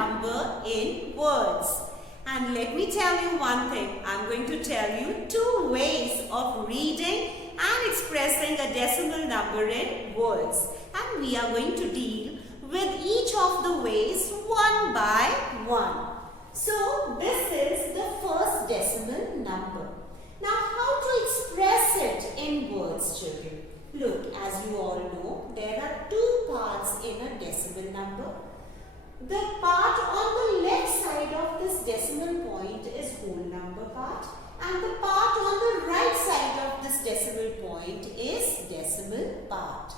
number in words. And let me tell you one thing. I'm going to tell you two ways of reading and expressing a decimal number in words. And we are going to deal with each of the ways one by one. So this is the first decimal number. Now how to express it in words, children? Look, as you all know, there are two parts in a decimal number. The part on the left side of this decimal point is whole number part, and the part on the right side of this decimal point is decimal part.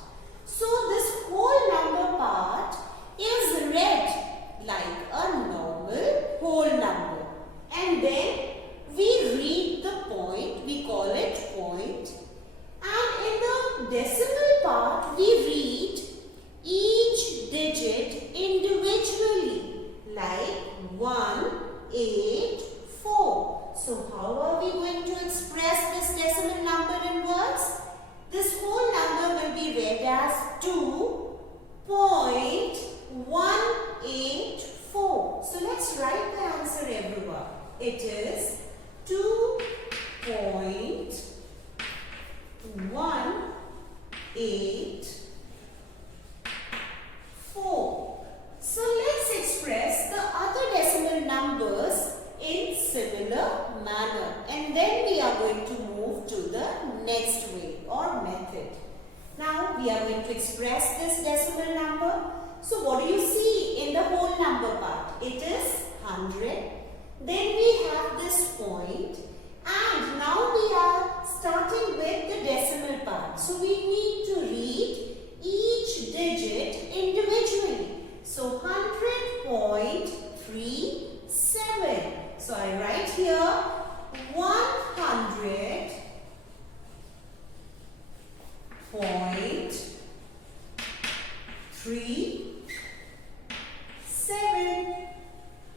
So this whole number part is read like a normal whole number, and then we read the point, we call it point, and in the decimal part we read each digit individually like 1, 8, 4. So how are we going to express this decimal number in words? This whole number will be read as 2.184. So let's write the answer, everyone. It is 2.184. So let's express the other decimal numbers in similar manner, and then we are going to move to the next way or method. Now we are going to express this decimal number. So what do you see in the whole number part? It is 100. Then we have this point, and now we are starting with the decimal part. So we need to read each digit individually. So 100.37. So I write here 100.37.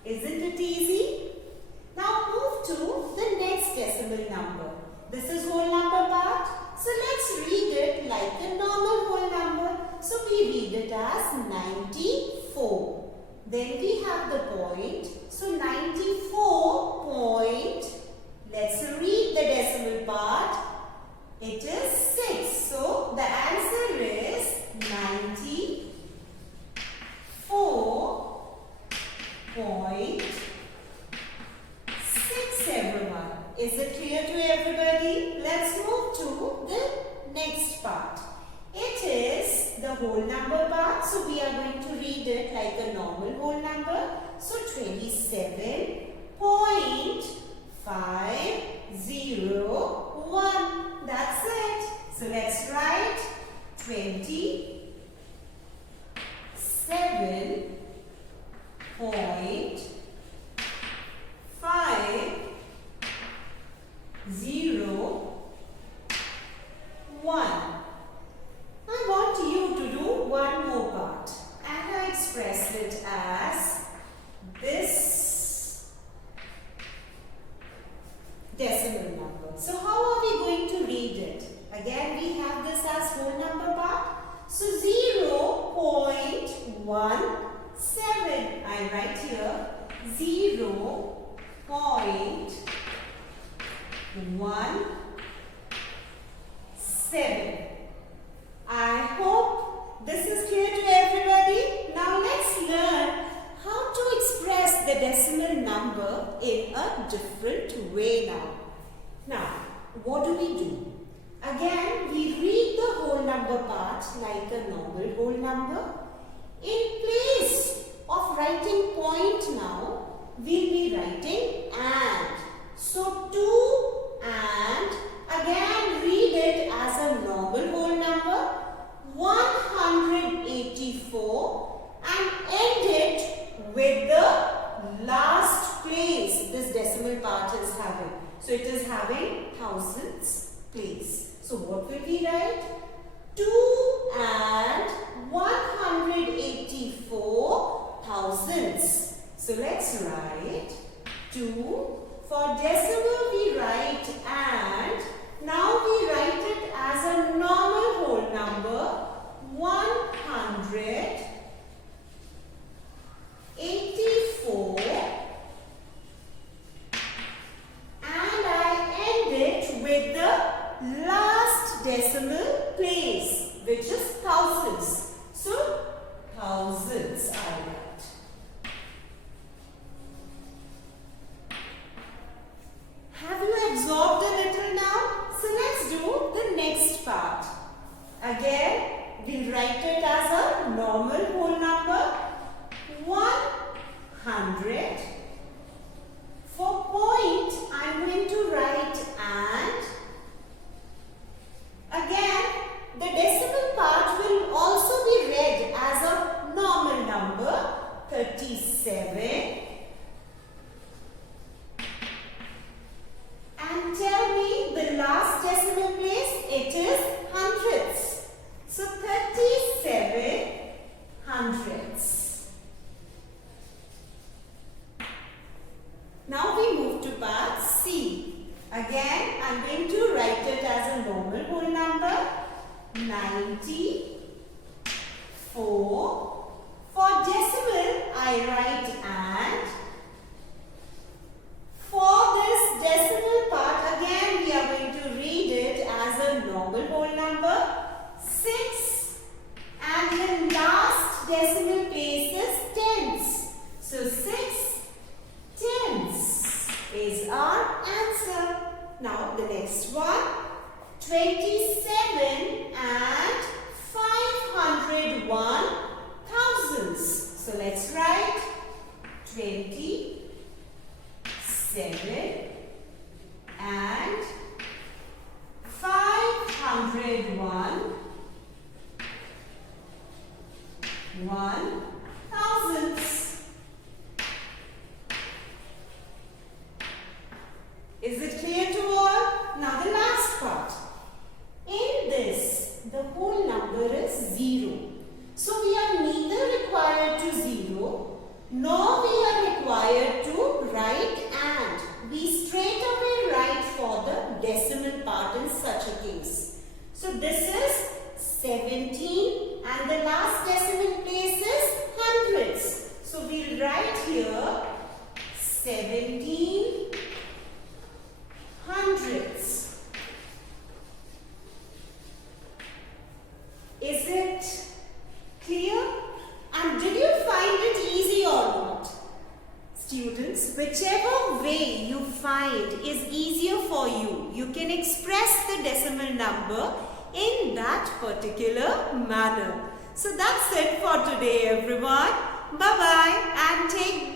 Isn't it easy? Now move to the next decimal number. This is whole number part. So let's read it like a normal whole number. So we read it as 94. Then we have the point. So 94 point. Let's read the decimal part. It is 6. So the answer is 94.6, everyone. Is it clear to everybody? Let's move to the next part. It is the whole number part. So we are going to read it like a normal whole number. So 27.501. That's it. So let's write 27.501. I want you to do one more part, and I express it as this decimal number. So how are we going to read it? Again, we have this as whole number part. So 0.17. I write here 0.17. I hope this is clear to everybody. Now let's learn how to express the decimal number in a different way now. Now, what do? Again, we read the whole number part like a normal whole number. In place of writing point now, we'll be writing and. So 2 and, again read it as a normal whole number, 184, and end it with the last place this decimal part is having. So it is having thousands place. So what will we write? 2 and 184 thousands. So let's write 2. For decimal we write and. Now we write it as a normal whole number, 184 100. For point, I'm going to write and. Again, the decimal part will also be read as a normal number, 37. And tell me the last decimal place, it is hundredths. So 37 hundredths. Now we move to part C. Again, I'm going to write it as a normal whole number, 94. For decimal, I write and. For this decimal part, again we are going to read it as a normal whole number, 6. And the last decimal place is tenths. So 6 tenths is our answer. Now the next one, 27 and 501 thousandths. So let's write 27 and 501 thousandths. Is it clear to all? Now the last part. In this, the whole number is 0. So we are neither required to 0, nor we are required to write and. We straight away write for the decimal part in such a case. So this is 17 and the last decimal place is hundredths. So we'll write here 17 hundredths. Is it clear? And did you find it easy or not? Students, whichever way you find is easier for you, you can express the decimal number in that particular manner. So that's it for today, everyone. Bye-bye and take